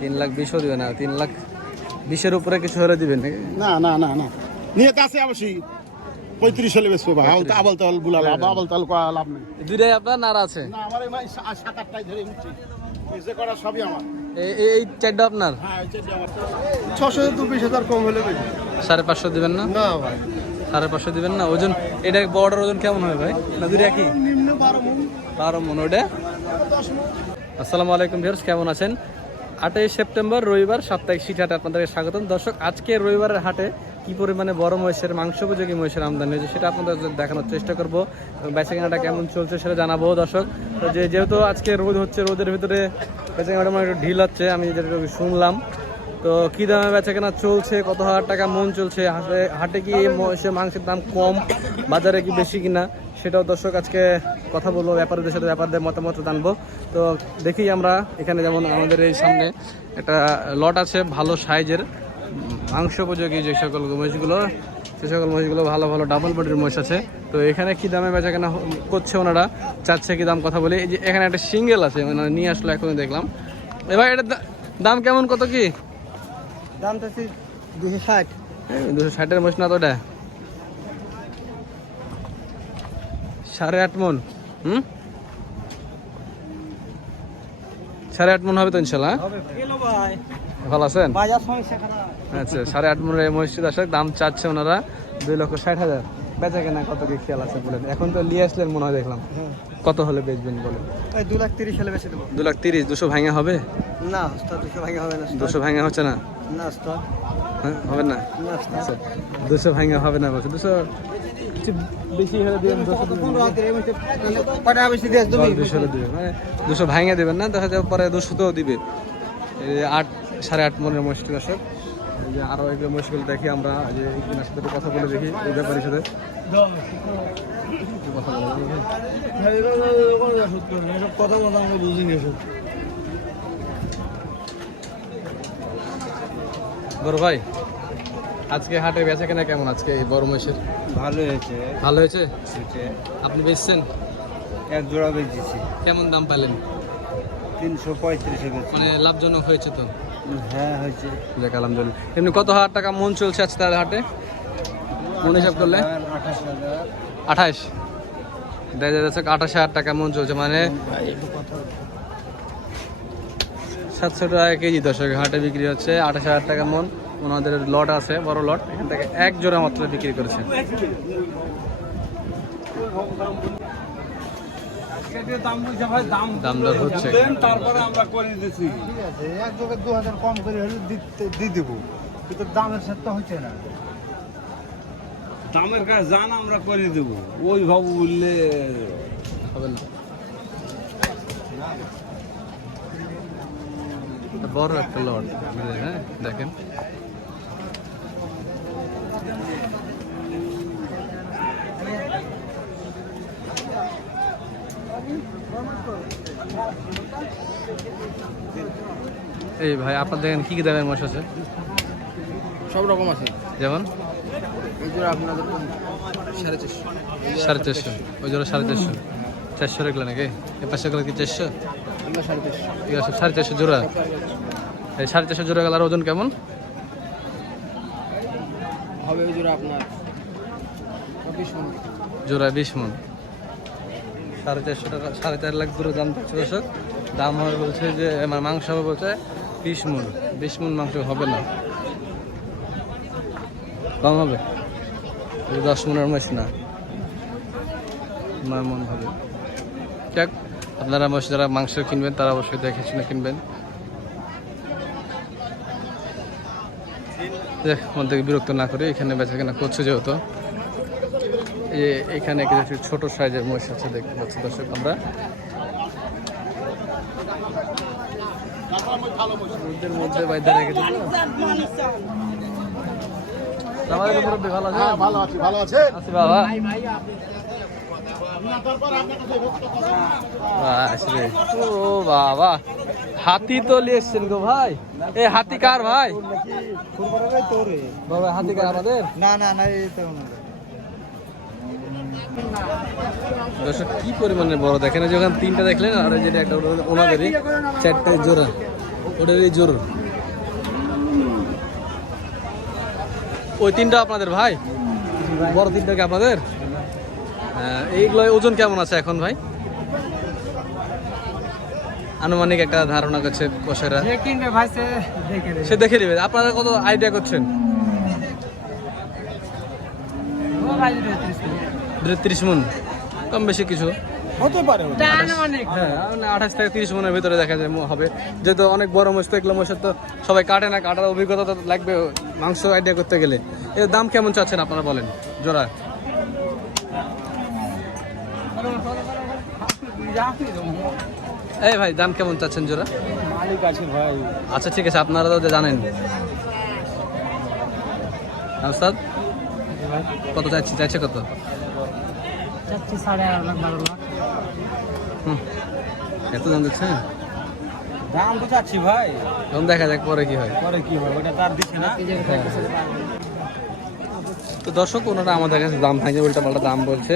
তিন লাখ বিশও দিবে না তিন লাখ বিশের উপরে কিছু হলে দিবেন না না না না। নিয়ে আছে অবশ্যই। পঁয়ত্রিশ হলে বেশি ভাই। আবল আবল তাল বুলা লাভ আবল তাল লাভ নেই। দুইটাই আপনার আছে? না আমার এই সা- সাত আটটাই ধরে উঠছি এই যে করা সবই আমার। এই- এই- এই চারটা আপনার? হ্যাঁ ছশো দু বিশ হাজার কম হলে সাড়ে পাঁচশো দিবেন না? না ভাই। সাড়ে পাঁচশো দিবেন না? ওজন এটা বড়টার ওজন কেমন হবে ভাই? না দুটো একই? বারো মন। ওটা আসসালামু আলাইকুম ভিউয়ার্স, কেমন আছেন? আটই সেপ্টেম্বর, রবিবার, সাপ্তাহিক শীত হাটে আপনাদেরকে স্বাগতম। দর্শক, আজকে রবিবারের হাটে কি পরিমাণে বড় মহিষের মাংস উপযোগী মহিষের আমদানি হয়েছে সেটা আপনাদের দেখানোর চেষ্টা করব এবং বেচা কেনাটা কেমন চলছে সেটা জানাব। দর্শক, তো যে যেহেতু আজকে রোদ হচ্ছে, রোদের ভিতরে বেচা কেনাটা আমার একটু ঢিল হচ্ছে, আমি যেটা শুনলাম। তো কী দামে বেচা কেনা চলছে, কত হাজার টাকা মন চলছে? হাটে কি মহিষের মাংসের দাম কম, বাজারে কি বেশি কিনা? সেটাও দর্শক আজকে কথা বলব ব্যাপারীদের সাথে ব্যাপারদের মতামত জানব। তো দেখি আমরা এখানে যেমন আমাদের এই সামনে একটা লট আছে ভালো সাইজের মাংস উপযোগী যে সকল মহিষগুলো সে সকল মহিষগুলো ভালো ভালো ডাবল বডির মহিষ আছে। তো এখানে কি দামে বেচা কেনা করছে ওনারা চাচ্ছে কি দাম কথা বলি। এই যে এখানে একটা সিঙ্গেল আছে ওনারা নিয়ে আসলো এখনই দেখলাম। এবার এটার দা- দাম কেমন কত কি? দাম তো দুশো ষাট। দুশো ষাটের মহিষ না তো এটা সাড়ে আট মন। হুম? সাড়ে আট মন হবে তো ইনশাল্লাহ হ্যাঁ? ভালো আছেন? আচ্ছা সাড়ে আট মনের এই মহিষটি দর্শক দাম চাচ্ছে ওনারা দুই লক্ষ ষাট হাজার। বেচা কেনা কত কি খেয়াল আছে বলেন? এখন তো লিয়ে আসলেন মনে হয় দেখলাম। কত হলে বেচবেন বলেন? দু লাখ তিরিশ হলে বেশি দেবো। দু লাখ তিরিশ দুশো ভাঙা হবে? না দুশো ভাঙে হবে না দুশো ভাঙা হচ্ছে না? না হ্যাঁ হবে না? আচ্ছা দুশো ভাঙা হবে না বলছে। দুশো বেশি হলে দিবেন দুশো হলে মানে দুশো ভাঙে দেবেন না দেখা যাবে পরে দুশোতেও দিবে। এই আট সাড়ে আট মনের মুশকিল আছে। এই যে আরও এগুলো মুশকিল দেখি আমরা এই যে সাথে কথা বলে দেখি এই ব্যাপারের সাথে। কথা বলে বুঝিনি বড় ভাই আজকে হাটে বেচা কেনা কেমন আজকে এই বড় মহিষের ভালো হয়েছে। ভালো হয়েছে? আপনি বেচছেন? এক জোড়া বেচেছি। কেমন দাম পেলেন? তিনশো পঁয়ত্রিশে মানে লাভজনক হয়েছে তো? হ্যাঁ হয়েছে। যাক আলহামদুলিল্লাহ। এমনি কত হাজার টাকা মন চলছে আজকে তাহলে হাটে? মন হিসাব করলে? আঠাশ দেখা যাচ্ছে আঠাশ হাজার টাকা মন চলছে মানে সাতশো টাকা কেজি দর্শক হাটে বিক্রি হচ্ছে আঠাশ হাজার টাকা মন। ওনাদের লট আছে বড় লট। এখান থেকে এক জোড়া মাত্র বিক্রি করেছে। দাম বুঝে ভাই দাম দাম দর হচ্ছে। তারপরে আমরা করে দিছি ঠিক আছে এক দু হাজার কম করে হলে দিতে- দিয়ে দেবো। কিন্তু দামের সাথে তো হচ্ছে না। দামের কাছে জান আমরা করে দেবো। ওই ভাবু বললে হবে না। বড় একটা লট হ্যাঁ? দেখেন। এই ভাই আপনার দেখেন কি কি দামের মাছ আছে? সব রকম আছে। যেমন? জোড়া আপনাদের সাড়ে চারশো। সাড়ে চারশো। ওই জন্য সাড়ে চারশো। চারশো রাখলে নাকি? এ পাশে গেলে কি চারশো? এগুলো সাড়ে চারশো। ঠিক আছে সাড়ে চারশো জোড়া। এই সাড়ে চারশো জোড়া গেলার ওজন কেমন? হবে ওই জোড়া আপনার জোড়া বিশ মন। সাড়ে চারশো টাকা সাড়ে চার লাখ পুরো দাম পাচ্ছে দর্শক। দাম হবে বলছে যে আমার মাংস হবে বলছে বিশ মন বিশ মন মাংস হবে না। কম হবে? দশ মনের মাস না। নয় মন হবে। যাক, আপনারা অবশ্য যারা মাংস কিনবেন, তারা অবশ্যই দেখে শুনে কিনবেন। দেখ মধ্যে বিরক্ত না করে এখানে বেচা কেনা করছে যেহেতু। এখানে ছোট সাইজের মহিষ আছে দেখতে পাচ্ছি দর্শক আমরা। রোদের মধ্যে বাইরে রেখেছে আমাদের মুরব্বী ভালো আছে। হ্যাঁ ভালো আছি ভালো আছে আছি বাবা। আসলে। ও বাবা। হাতি তো নিয়ে এসছেন গো ভাই। এ হাতি কার ভাই? বাবা হাতি কার আমাদের? না না না এই তো দর্শক কি পরিমাণে বড়? দেখেন যখন তিনটা দেখলেন আর যেটা একটা ওনাদেরই চারটে জোড়া। ওটারই জোর। ওই তিনটা আপনাদের ভাই? বড় তিনটা কি আপনাদের? হ্যাঁ, এইগুলো ওজন কেমন আছে এখন ভাই? আনুমানিক একটা ধারণা করছে কষারা। সে দেখে সে দেখে নেবে। আপনারা কত আইডিয়া করছেন? ত্রিশ মন। কম বেশি কিছু? হতে পারে হ্যাঁ মানে আঠাশ থেকে তিরিশ মনের ভিতরে দেখা যায় হবে। যেহেতু অনেক বড় মোষ তো এগুলো মোষের তো সবাই কাটে না কাটার অভিজ্ঞতা তো লাগবে মাংস আইডিয়া করতে গেলে। এর দাম কেমন চাচ্ছেন আপনারা বলেন জোড়া? এই ভাই দাম কেমন চাচ্ছেন জোড়া? মালিক আছে ভাই। আচ্ছা ঠিক আছে আপনারা তো জানেন। উস্তাদ কত চাইছি চাইছে কত? চাচ্ছি সাড়ে আট লাখ বারো লাখ এত দাম দিচ্ছে? দাম তো চাচ্ছি ভাই। তখন দেখা যাক পরে কি হয়। পরে কি হবে ওটা তার দিচ্ছে না। তো দর্শক ওনারা আমাদের কাছে দাম ভাঙে উল্টা পাল্টা দাম বলছে।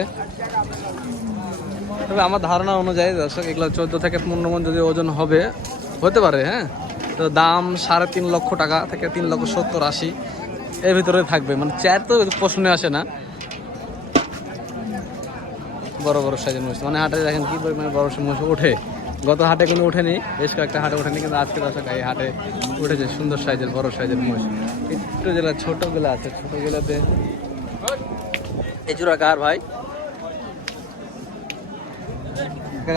তবে আমার ধারণা অনুযায়ী দর্শক এগুলো চোদ্দ থেকে পনেরো মন যদি ওজন হবে হতে পারে হ্যাঁ? তো দাম সাড়ে তিন লক্ষ টাকা থেকে তিন লক্ষ সত্তর আশি এর ভিতরে থাকবে। মানে চেয়ার তো প্রশ্নে আসে না। বড় বড় সাইজের মহিষ। মানে হাটে দেখেন কি পরিমাণে বড় মহিষ ওঠে। গত হাটে কোনো ওঠেনি বেশ কয়েকটা হাটে ওঠেনি কিন্তু আজকে দর্শক এই হাটে উঠেছে সুন্দর সাইজের বড় সাইজের মহিষ। একটু যেগুলো ছোটগুলো আছে ছোটগুলোতে এই জোড়া কার ভাই?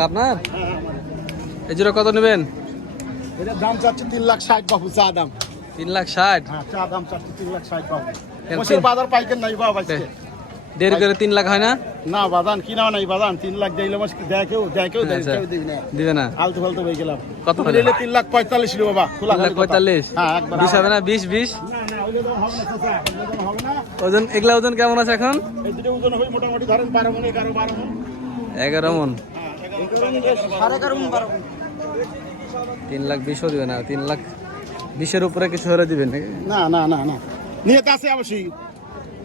আপনার? এই জোড়া কত নেবেন? এটার দাম চাচ্ছে তিন লাখ ষাট বাবু চা দাম। তিন লাখ ষাট? হ্যাঁ চা দাম চাচ্ছে তিন লাখ ষাট বাবু। বাজার পাইকার নাই বাবা। দেরি করে তিন লাখ হয় না? না বাদান কিনা নাই বাদান তিন লাখ দিলে মাস দেখেও দেখেও আচ্ছা। কেউ না। দিবে না? আলতু ফালতু হয়ে গেলাম। কত নিলে তিন লাখ পঁয়তাল্লিশ রে বাবা খোলা তিন লাখ পঁয়তাল্লিশ? হ্যাঁ বিশ হবে না? বিশ বিশ? ওজন এগুলা ওজন কেমন আছে এখন? ওজন হবে মোটামুটি ধরেন বারো মন এগারো বারো মন। এগারো মন। তিন লাখ বিশও দিবে না তিন লাখ বিশের উপরে কিছু হলে দিবেন না না না না। নিয়ে আছে অবশ্যই।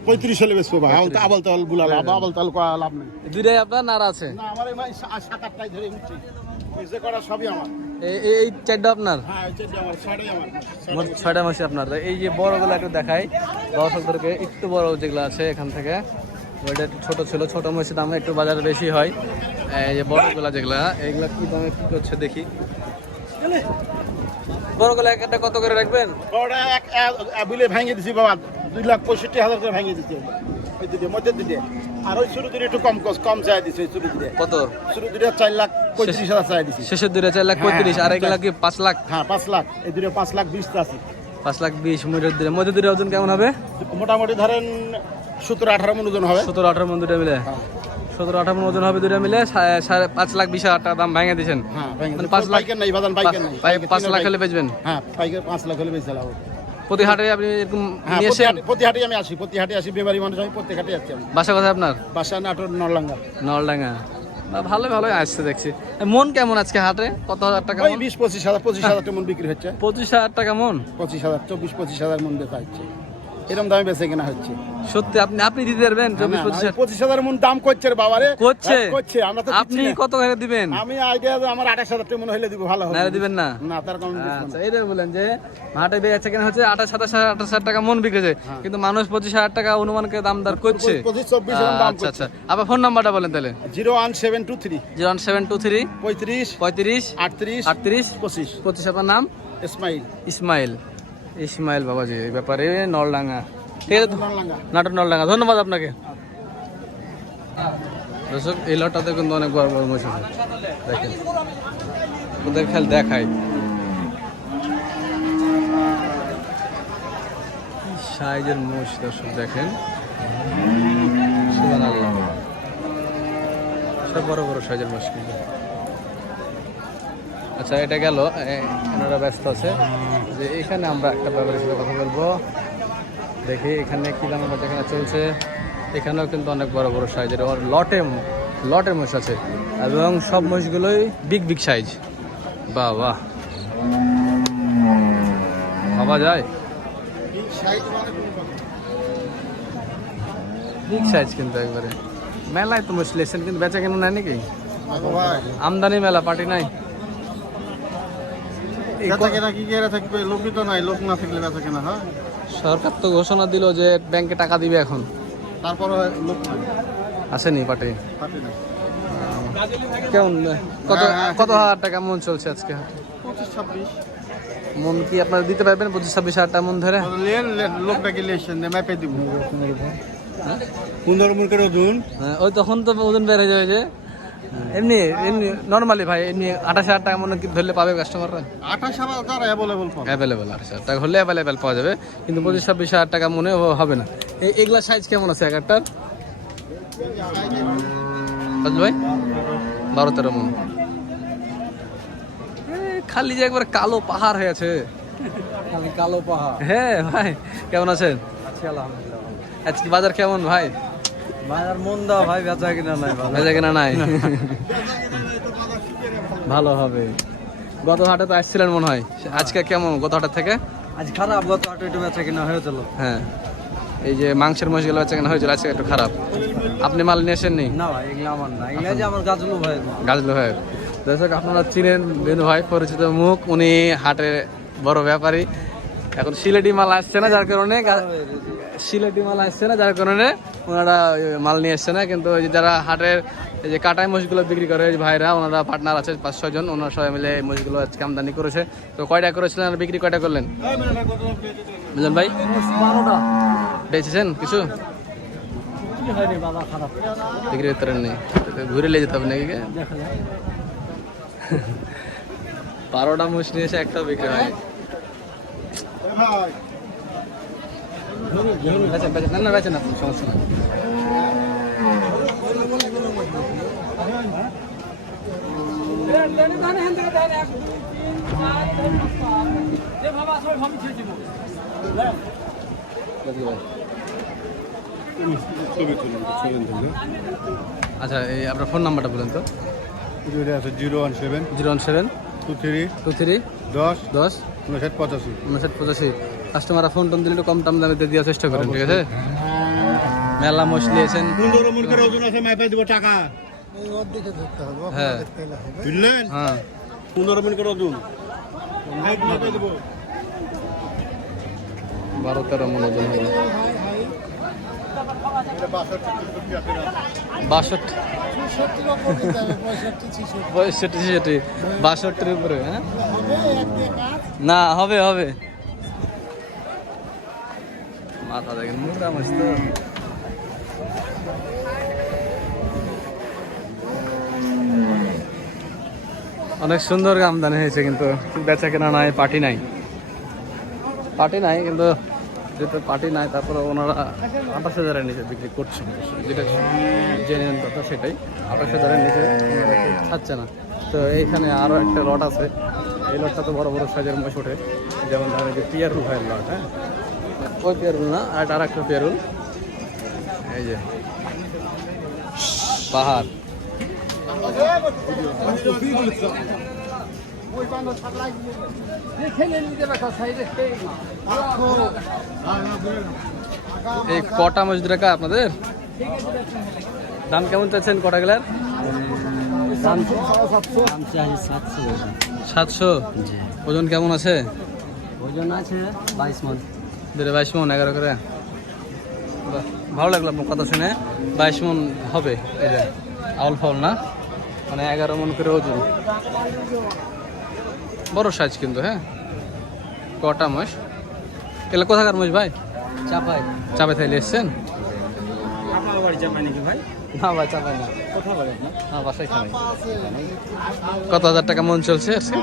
পঁয়ত্রিশ হলে বেশ বাবা আবল আবল তাল বুলাল আবল তাল করা লাভ নেই। দুইটাই আপনার নাড়া আছে? না আমার এই মাই সাত আটটাই ধরে উঠছি। করা সবই আমার। এই- চারটা আপনার? হ্যাঁ মোট ছয়টা মাসে আপনার। এই যে বড়গুলো একটু দেখাই দর্শকদেরকে একটু বড় যেগুলো আছে এখান থেকে। ওইটা একটু ছোট ছিল ছোট মহিষের দাম একটু বাজারে বেশি হয়। এই যে বড়গুলো যেগুলো এইগুলো কি দামে কি করছে দেখি। বড়গুলো এক একটা কত করে রাখবেন? ওটা এক এক- এক বিলে ভেঙে দিছি বাবা। দুই লাখ পঁয়ষট্টি হাজার করে ভেঙে দিছি ওই দুটো মধ্যে দুটো আর ওই শুরু দুটো একটু কম কম চাই দিছি ওই শুরু দুটো কত? শুরু দুটো চার লাখ পঁয়ত্রিশ হাজার চাই দিছি। শেষের দুটো চার লাখ পঁয়ত্রিশ আর এগুলা কি পাঁচ লাখ? হ্যাঁ পাঁচ লাখ। এই দুটো পাঁচ লাখ বিশ আছে। পাঁচ লাখ বিশ মধ্যে দুটো ওজন কেমন হবে? মোটামুটি ধরেন সতেরো আঠারো মন ওজন হবে। সতেরো আঠারো মন দুটো মিলে। সতেরো আঠারো মন ওজন হবে দুটো মিলে সাড়ে- পাঁচ লাখ বিশ হাজার টাকা দাম ভেঙে দিয়েছেন। হ্যাঁ মানে দিছি। পাঁচ লাখ পাঁচ- লাখ হলে বেচবেন। হ্যাঁ পাঁচ লাখ হলে চালাবো প্রতি হাটে আপনি এরকম হ্যাঁ নিয়ে প্রতি হাটে প্রতি হাটে আমি আসি প্রতি হাটে আসি বেবারি মানুষ আমি প্রত্যেক হাটে আসছি আমি। বাসা কথা আপনার? বাসা নাটোর নলডাঙ্গা। নলডাঙ্গা। ভালো ভালো আসছে দেখছি। মন কেমন আজকে হাটে? কত হাজার টাকা বিশ পঁচিশ হাজার পঁচিশ হাজার টাকা মন বিক্রি হচ্ছে। পঁচিশ হাজার টাকা মন? পঁচিশ হাজার চব্বিশ পঁচিশ হাজার মন দেখা হচ্ছে এরকম দামে বেচে কেনা হচ্ছে। সত্যি আপনি আপনি দিতে পারবেন চব্বিশ পঁচিশ পঁচিশ হাজার মন দাম করছে বাবারে। করছে? হ্যাঁ, করছে আমরা তো আপনি কত করে দিবেন? আমি আইডিয়া আমার আঠাশ হাজার টাকা মনে হইলে দিব ভালো হবে। না দিবেন না? না তার কম আচ্ছা এইটাই বলেন যে হাটে বেচা কেনা হচ্ছে আঠাশ সাতাশ হাজার আঠাশ হাজার টাকা মন বিক্রেছে কিন্তু মানুষ পঁচিশ হাজার টাকা অনুমানকে দামদার করছে। পঁচিশ চব্বিশ আচ্ছা আচ্ছা। আবার ফোন নাম্বারটা বলেন তাহলে। Zero one seven two three. Zero seven two three. পঁয়ত্রিশ পঁয়ত্রিশ আটত্রিশ আটত্রিশ পঁচিশ। পঁচিশ আপনার নাম? ইসমাইল। ইসমাইল। ইসমাইল বাবাজি এই ব্যাপারে নলডাঙ্গা। ঠিক আছে? নাটক নলডাঙ্গা। ধন্যবাদ আপনাকে। দর্শক এই লটটাতে কিন্তু অনেক বড় বড় মহিষ দেখেন ওদের খেল দেখাই। সাইজের মোষ দর্শক দেখেন। সব বড় বড় সাইজের মোষ কিন্তু। আচ্ছা এটা গেল। এনারা ব্যস্ত আছে। যে এখানে আমরা একটা ব্যাপারের সাথে কথা বলব। দেখি এখানে কী দাম এখানে চলছে। এখানেও কিন্তু অনেক বড় বড় সাইজের ওর লটে লটে মোষ আছে। এবং সব মোষগুলোই বিগ বিগ সাইজ বাহ বাহ ভাবা যায়? বিগ সাইজ কিন্তু একবারে। মেলায় তো মুশকিল এসেছেন কিন্তু বেচা কেন নাই নাকি? আমদানি মেলা পার্টি নাই? বেচা কেনা কি করে থাকবে? লোকই তো নাই লোক না থাকলে বেচা কেনা হয়? সরকার তো ঘোষণা দিল যে ব্যাংকে টাকা দিবে এখন। তারপরে লোক নাই। আসেনি নাই। কেমন? কত হ্যাঁ, হ্যাঁ, কত হাজার টাকা মন চলছে আজকে? পঁচিশ ছাব্বিশ। মন কি আপনারা দিতে পারবেন পঁচিশ ছাব্বিশ হাজার টাকা মন ধরে? দিব। হ্যাঁ? পনেরো মন করে ওজন হ্যাঁ, ওই তখন তো ওজন বেড়ে যাবে যে। এমনি এমনি নর্মালি ভাই এমনি আঠাশ হাজার টাকা মনে ধরলে পাবে কাস্টমাররা আঠাশ হাজার অ্যাভেলেবল অ্যাভেলেবেল আঠাশ হাজার টাকা হলে অ্যাভেলেবেল পাওয়া যাবে কিন্তু পঁচিশ ছাব্বিশ হাজার টাকা মনে হবে না। এগুলা সাইজ কেমন আছে এক একটার ভাই? বারো তেরো মন। খালি যে একবার কালো পাহাড় হয়েছে খালি কালো পাহাড়। হ্যাঁ ভাই কেমন আছেন? আজকে বাজার কেমন ভাই? বাজার মন দাও ভাই বেচা কিনা নাই ভেজা কেনা নাই? ভালো হবে। গত হাটে তো আসছিলেন মনে হয়। আজকে কেমন গত হাটের থেকে? আজ খারাপ গত আটো একটু বেচা কিনা হয়েছিল। হ্যাঁ। এই যে মাংসের মশগুলো আছে কেন হয়েছিল আজকে একটু খারাপ। আপনি মাল নিয়ে আসেননি? না ভাই এগুলো আমার না। এগুলো যে আমার গাছগুলো ভাই। গাজলু ভাই। দর্শক আপনারা চিনেন বেনু ভাই পরিচিত মুখ। উনি হাটের বড় ব্যাপারী। এখন সিলেটি মাল আসছে না, যার কারণে সিলেটি মাল আসছে না, যার কারণে ওনারা মাল নিয়ে আসছে না। কিন্তু ওই যে যারা হাটের এই যে কাটাই মহিষগুলো বিক্রি করে ভাইরা, ওনারা পার্টনার আছে, পাঁচ, ছয় জন, ওনারা সবাই মিলে এই মহিষগুলো আজকে আমদানি করেছে। তো কয়টা করেছিলেন আর বিক্রি কয়টা করলেন? বুঝলেন ভাই? বেঁচেছেন কিছু? বিক্রি করতে ঘুরে নিয়ে যেতে হবে নাকি বারোটা মুষ নিয়ে এসে বিক্রি হয়। না না বেচেন আপনি সমস্যা না আচ্ছা এই আপনার ফোন নাম্বারটা বলেন তো। আছে zero one seven zero one seven two three two three দশ দশ উনষাট পঁচাশি। উনষাট পঁচাশি। কাস্টমাররা ফোন টোন দিলে একটু কম টাম দামে দেওয়ার চেষ্টা করেন ঠিক আছে? মেলা আছে ম্যাপে দিব টাকা। হ্যাঁ। হ্যাঁ। পনেরো মিনিট করে ওজন বারো তেরো মনে ওজন হবে। বাষট্টি পঁয়ষট্টি ছেষট্টি। বাষট্টির উপরে হ্যাঁ? না হবে হবে। মাথা দেখেন মুখটা মাছ তো। অনেক সুন্দর আমদানি হয়েছে কিন্তু বেচা কেনা নাই পার্টি নাই। পার্টি নাই কিন্তু যেহেতু পার্টি নাই, তারপরে ওনারা আঠাশ হাজারের নিচে বিক্রি করছেন। যেটা জেনে নেন কথা সেটাই। আঠাশ হাজারের নিচে ছাড়ছে না। তো এইখানে আরও একটা লট আছে। এই লটটা তো বড় বড় সাইজের মাছ ওঠে। যেমন ধরেন যে পিয়ারুল হয় লট হ্যাঁ? ওই পিয়ারুল না, আর আর একটা পিয়ারুল এই যে পাহাড়। এই কটা মজুদ রাখা আপনাদের? দাম কেমন চাচ্ছেন কটা গেলার? সাতশো। ওজন কেমন আছে? ওজন আছে বাইশ মন। দেড় বাইশ মন এগারো করে। ভালো লাগল আপনার কথা শুনে। বাইশ মন হবে এটা। আউল ফাউল না? মানে এগারো মন করে ওজন। বড় সাইজ কিন্তু হ্যাঁ? কটা মাস এগুলো কোথাকার মাস ভাই? চাপাই। চাপে থাইলে এসছেন? আপনার বাড়ি চাপাই নাকি ভাই? না ভাই চাপাই না। কোথাও বাড়ি না না বাসায় খাই কত হাজার টাকা মন চলছে আজকে?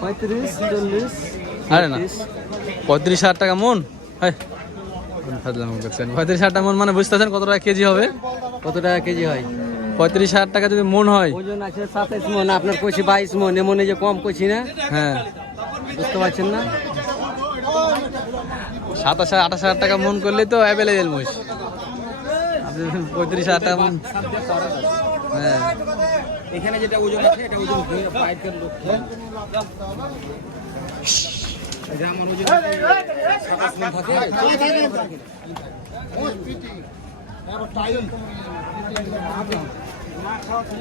পঁয়ত্রিশ চল্লিশ আরে না। পঁয়ত্রিশ। হাজার টাকা মন? হ্যাঁ ফাজলাম করছেন। পঁয়ত্রিশ হাজার টাকা মন মানে বুঝতেছেন কত টাকা কেজি হবে? কত টাকা কেজি হয়? পঁয়ত্রিশ হাজার টাকা যদি মন হয়। ওজন আছে সাতাইশ মন আপনার কইছি বাইশ মন এমন যে কম কইছি না? হ্যাঁ। বুঝতে পারছেন না? সাতাশ হাজার আঠাশ হাজার টাকা মন করলেই তো অ্যাভেলেবেল মুস আপনি পঁয়ত্রিশ হাজার টাকা মন হ্যাঁ। এখানে যেটা ওজন আছে এটা ওজন আমার ওজন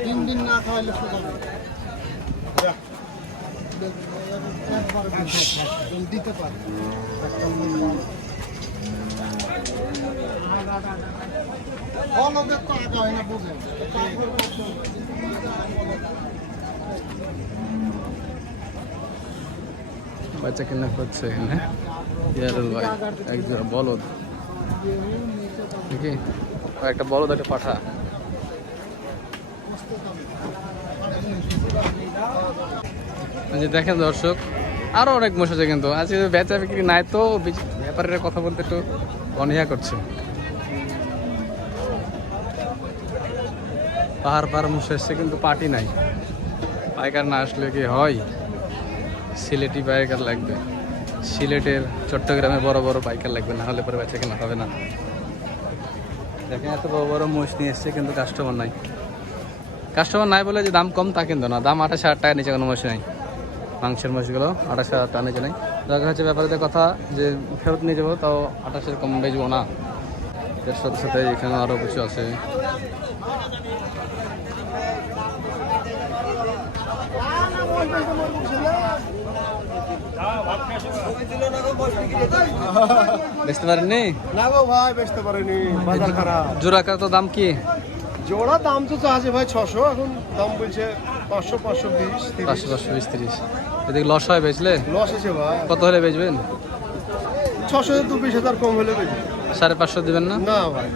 তিন দিন না খাওয়াইলে দিতে পারে। হয় না বাচ্চা কিনা করছে এখানে। ইয়ারুল ভাই বলদ। দেখি একটা বলদ একটা পাঠা। দেখেন দর্শক, আরও অনেক মোষ আছে কিন্তু। আজকে বেচা বিক্রি নাই তো ব্যাপারের কথা বলতে একটু অনীহা করছে। পাহাড় পাহাড় মোষ এসছে কিন্তু পার্টি নাই। পাইকার না আসলে কি হয়? সিলেটি পাইকার লাগবে। সিলেটের চট্টগ্রামে বড় বড় পাইকার লাগবে, না হলে পরে বেচা কেনা হবে না। দেখেন এত বড় বড় মোষ নিয়ে এসছে, কিন্তু কাস্টমার নাই। কাস্টমার নাই বলে যে দাম কম তা কিন্তু না। দাম আঠাশ হাজার টাকা নিচে কোনো মোষ নাই। মাংসের মোষগুলো আঠাশ হাজার টাকা নিচে নেই। দেখা হচ্ছে ব্যাপারে কথা, যে ফেরত নিয়ে যাব, তাও আঠাশের কম বেজবো না। এর সাথে সাথে এখানে আরও কিছু আছে। বেচতে পারেননি? না গো ভাই বেচতে পারেনি। বাজার খারাপ। জোড়া তো দাম কি? জোড়া দাম তো আছে ভাই ছশো। এখন দাম বলছে পাঁচশো পাঁচশো বিশ পাঁচশো পাঁচশো বিশ তিরিশ। এদিকে লস হয় বেচলে? লস আছে ভাই। কত হলে বেচবেন? ছশো দু বিশ হাজার কম হলে বেশি সাড়ে পাঁচশো দিবেন না? না ভাই।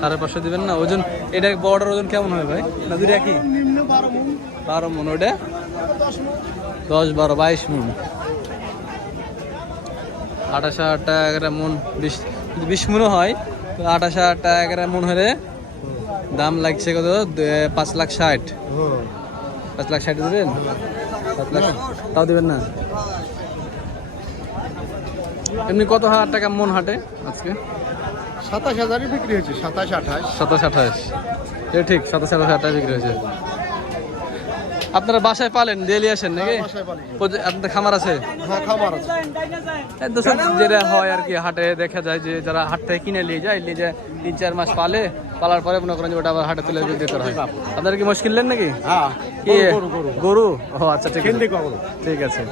সাড়ে পাঁচশো দিবেন না? ওজন এটা বড়টার ওজন কেমন হবে ভাই? না দুটা কি নিম্ন বারো মন। বারো মন ওটা মন। দশ বারো বাইশ মন। আঠাশ হাজার টাকা এগারো মন বিশ বিশ মনও হয়। তো আঠাশ হাজার টাকা এগারো মন হলে দাম লাগছে কত? পাঁচ লাখ ষাট। পাঁচ লাখ ষাট দেবেন? লাখ তাও দেবেন না? এমনি কত হাজার টাকা মন হাটে আজকে? সাতাশ হাজারই বিক্রি হয়েছে সাতাশ আঠাশ। সাতাশ আঠাশ। এ ঠিক সাতাশ আঠাশ হাজার টাকা বিক্রি হয়েছে। আপনারা বাসায় পালেন ডেলি আসেন নাকি? বাসায় আপনাদের খামার আছে? হ্যাঁ যেটা হয় আর কি হাটে দেখা যায় যে যারা হাট থেকে কিনে নিয়ে যায় নিয়ে যায় তিন চার মাস পালে পালার পরে মনে করেন যে ওটা আবার হাটে তুলে বিক্রি করা হয়। আপনারা কি মুশকিল নেন নাকি? হ্যাঁ গরু ও আচ্ছা ঠিক আছে। ঠিক আছে।